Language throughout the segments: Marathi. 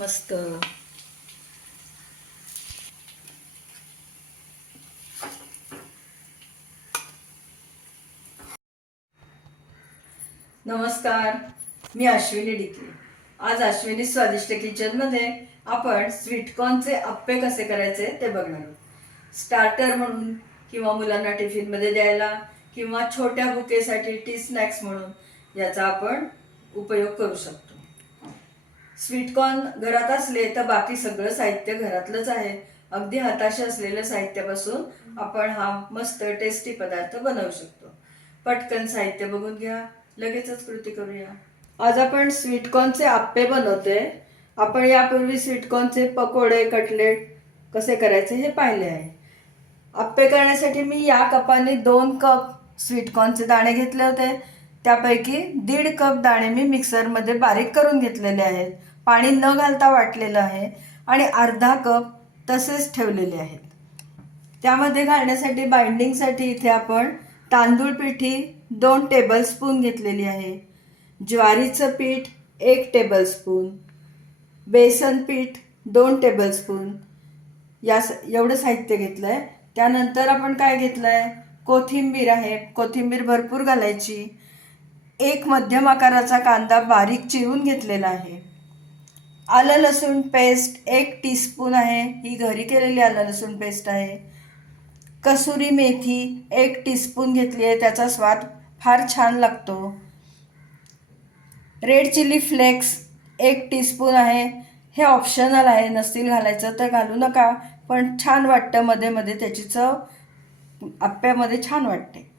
मस्त. नमस्कार मी अश्विनी डिके. आज अश्विनी स्वादिष्ट किचनमध्ये आपण स्वीटकॉर्नचे अप्पे कसे करायचे ते बघणार आहोत. स्टार्टर म्हणून किंवा मुलांना टिफिनमध्ये द्यायला किंवा छोट्या बुकेसाठी टी स्नॅक्स म्हणून याचा आपण उपयोग करू शकतो. स्वीटकॉर्न घरात असले तर बाकी सगळं साहित्य घरातलंच आहे. अगदी हाताशी असलेल्या साहित्यापासून आपण हा मस्त टेस्टी पदार्थ बनवू शकतो. पटकन साहित्य बघून घ्या. लगेचच कृती करूया. आज आपण स्वीटकॉर्नचे आप्पे बनवते. आपण यापूर्वी स्वीटकॉर्नचे पकोडे कटलेट कसे करायचे हे पाहिले आहे. आप्पे करण्यासाठी मी या कपाने दोन कप स्वीटकॉर्नचे दाणे घेतले होते. त्यापैकी दीड कप दाणे मी मिक्सरमध्ये बारीक करून घेतलेले आहेत. पाणी न घालता वाटलेलं आहे आणि अर्धा कप तसेच ठेवलेले आहेत. त्यामध्ये घालण्यासाठी बाइंडिंगसाठी इथे आपण तांदूळ पिठी दोन टेबलस्पून घेतलेली आहे. ज्वारीचं पीठ एक टेबलस्पून बेसन पीठ दोन टेबलस्पून या स एवढं साहित्य घेतलं आहे त्यानंतर आपण काय घेतलं आहे कोथिंबीर आहे. कोथिंबीर भरपूर घालायची. एक मध्यम आकाराचा कांदा बारीक चिरून घेतलेला आहे. आलं लसूण पेस्ट एक टीस्पून आहे. ही घरी केलेली आलं लसूण पेस्ट आहे. कसुरी मेथी एक टीस्पून घेतली आहे. त्याचा स्वाद फार छान लागतो. रेड चिली फ्लेक्स एक टीस्पून आहे. हे ऑप्शनल आहे. नसतील घालायचं तर घालू नका. पण छान वाटतं. मध्ये मध्ये त्याची चव आप्यामध्ये छान वाटते.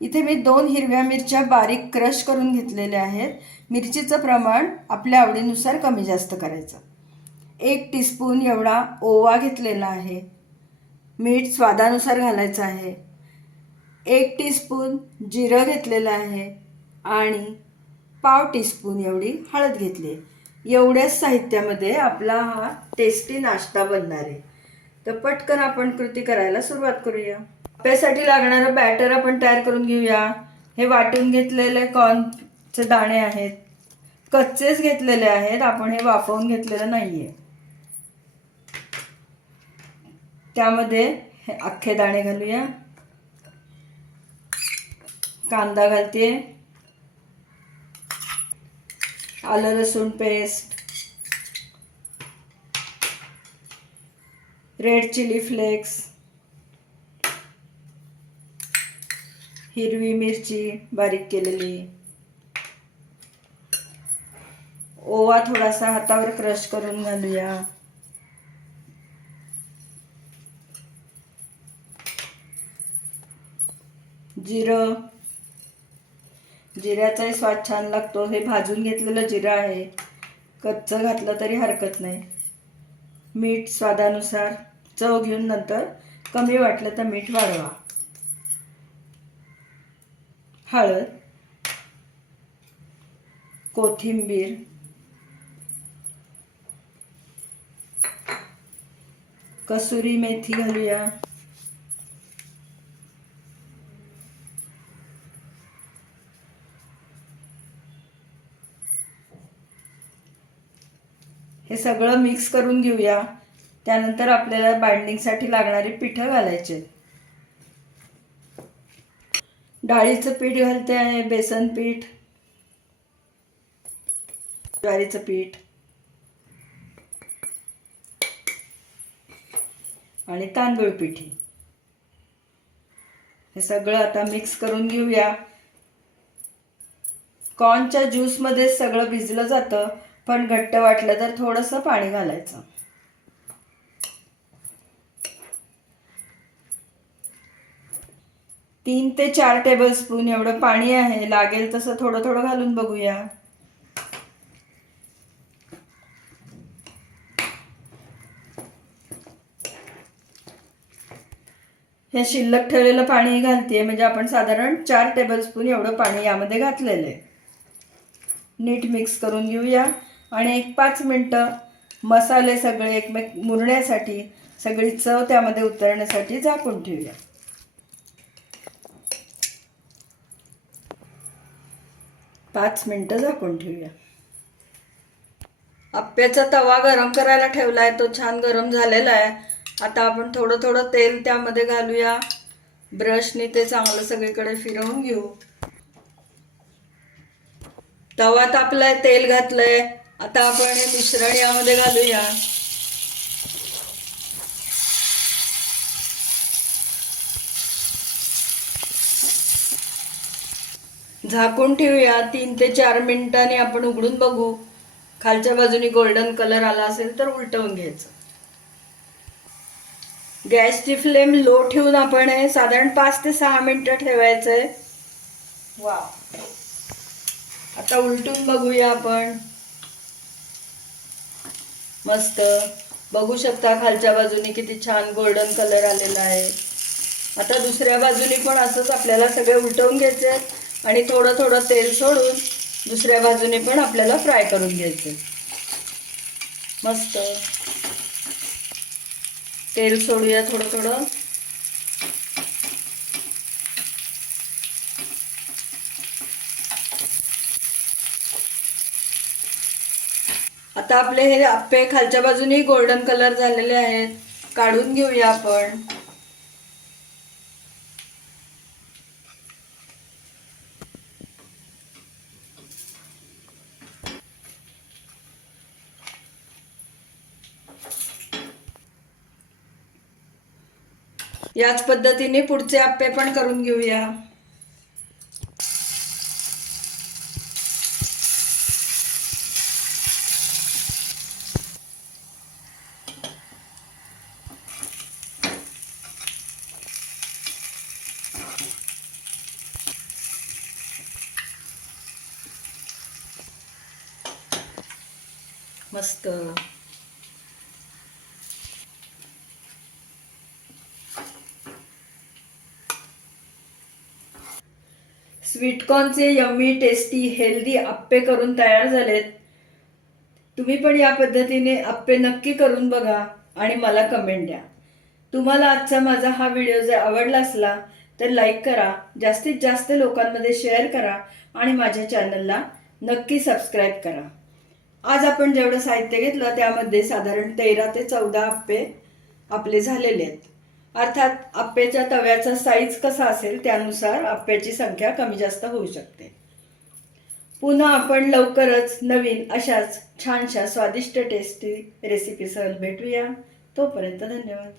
इथे मी दोन हिरव्या मिरच्या बारीक क्रश करून घेतलेल्या आहेत. मिरचीचं प्रमाण आपल्या आवडीनुसार कमी जास्त करायचं. एक टीस्पून एवढा ओवा घेतलेला आहे. मीठ स्वादानुसार घालायचं आहे. एक टीस्पून जिरं घेतलेलं आहे आणि पाव टीस्पून एवढी हळद घेतली आहे. एवढ्याच साहित्यामध्ये आपला हा टेस्टी नाश्ता बनणार आहे. तर पटकन आपण कृती करायला सुरुवात करूया. आप्यासाठी लागणारं बॅटर आपण तयार करून घेऊया. हे वाटून घेतलेले कॉर्नचे दाणे आहेत. कच्चेच घेतलेले आहेत. आपण हे वाफवून घेतलेलं नाही आहे त्यामध्ये हे अख्खे दाणे घालूया. कांदा घालते. आलं लसूण पेस्ट. रेड चिली फ्लेक्स हिरवी मिरची बारीक केलेली. ओवा थोडासा हातावर क्रश करून घालूया. जिरं. जिऱ्याचाही स्वाद छान लागतो. हे भाजून घेतलेलं जिरं आहे. कच्चं घातलं तरी हरकत नाही. मीठ स्वादानुसार चव घेऊन नंतर कमी वाटलं तर मीठ वाढवा. हळद कोथिंबीर कसुरी मेथी घालूया. हे सगळं मिक्स करून घेऊया. त्यानंतर आपल्याला बाइंडिंगसाठी लागणारी पिठं घालायचे. डाळीचं पीठ घालते आहे बेसन पीठ. ज्वारीचं पीठ. आणि तांदूळ पिठी. हे सगळं आता मिक्स करून घेऊया. कॉर्नच्या ज्यूसमध्ये सगळं भिजलं जातं पण घट्ट वाटलं तर थोडंसं पाणी घालायचं. तीन ते चार टेबल स्पून एवढं पाणी आहे. लागेल तसं थोडं थोडं घालून बघूया. हे शिल्लक ठेवलेलं पाणी घालते म्हणजे आपण साधारण चार टेबलस्पून एवढं पाणी यामध्ये घातलेलं आहे. नीट मिक्स करून घेऊया. आणि एक पाच मिनटं मसाले सगळे एकमेक मुरण्यासाठी सगळी चव त्यामध्ये उतरण्यासाठी झाकून ठेवूया. पाच मिनटं झाकून ठेवूया. आप्याचा तवा गरम करायला ठेवलाय तो छान गरम झालेला आहे. आता आपण थोडं थोडं तेल त्यामध्ये घालूया. ब्रशने ते चांगलं सगळीकडे फिरवून घेऊ. तवा तापलाय तेल घातलंय. आता आपण हे मिश्रण यामध्ये घालूया. झाकून ठेवूया. तीन ते चार मिनिटांनी आपण उघडून बघू. खालच्या बाजूनी गोल्डन कलर आला असेल तर उलटवून घ्यायचं. गॅसची फ्लेम लो ठेवून आपण हे साधारण पाच ते सहा मिनिटं आहे वा आता उलटून बघूया आपण. मस्त. बघू शकता खालच्या बाजूनी किती छान गोल्डन कलर आलेला आहे. आता दुसऱ्या बाजूनी पण असंच आपल्याला सगळे उलटवून घ्यायचे आणि थोडं थोडं तेल सोडून दुसऱ्या बाजूने पण आपल्याला फ्राय करून घ्यायचे. मस्त. तेल सोडूया थोडं थोडं. आता आपले हे आप्पे खालच्या बाजूने गोल्डन कलर झालेले आहेत. काढून घेऊया आपण. याच पद्धतीने पुढचे आप्पे पण करून घेऊया. मस्त. स्वीटकॉर्नचे यम्मी टेस्टी हेल्दी आप्पे करून तयार झालेत. तुम्ही पण या पद्धतीने आप्पे नक्की करून बघा आणि मला कमेंट द्या. तुम्हाला आजचा माझा हा व्हिडिओ जर आवडला असला तर लाईक करा जास्तीत जास्त लोकांमध्ये शेअर करा आणि माझ्या चॅनलला नक्की सबस्क्राईब करा. आज आपण जेवढं साहित्य घेतलं त्यामध्ये साधारण तेरा ते चौदा आप्पे आपले झालेले आहेत. अर्थात आप्पेच्या तव्याचा साईज कसा असेल त्यानुसार आप्याची संख्या कमी जास्त होऊ शकते. पुन्हा आपण लवकरच नवीन अशाच छानशा स्वादिष्ट टेस्टी रेसिपीसह भेटूया. तोपर्यंत धन्यवाद.